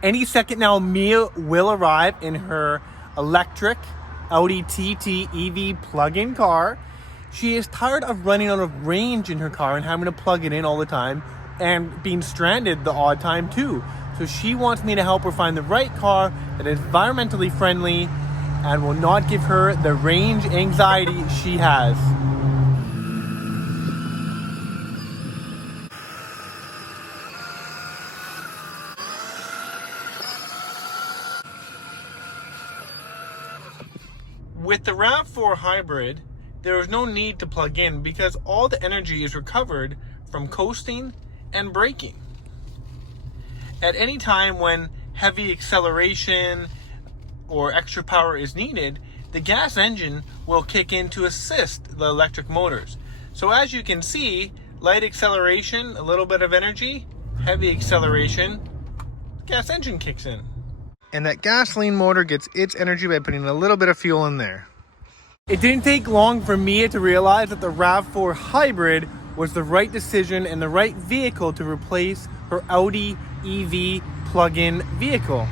Any second now, Meah will arrive in her electric Audi TT EV plug-in car. She is tired of running out of range in her car and having to plug it in all the time and being stranded the odd time too. So she wants me to help her find the right car that is environmentally friendly and will not give her the range anxiety she has. With the RAV4 Hybrid, there is no need to plug in because all the energy is recovered from coasting and braking. At any time when heavy acceleration or extra power is needed, the gas engine will kick in to assist the electric motors. So as you can see, light acceleration, a little bit of energy, heavy acceleration, gas engine kicks in. And that gasoline motor gets its energy by putting a little bit of fuel in there. It didn't take long for Meah to realize that the RAV4 Hybrid was the right decision and the right vehicle to replace her Audi EV plug-in vehicle.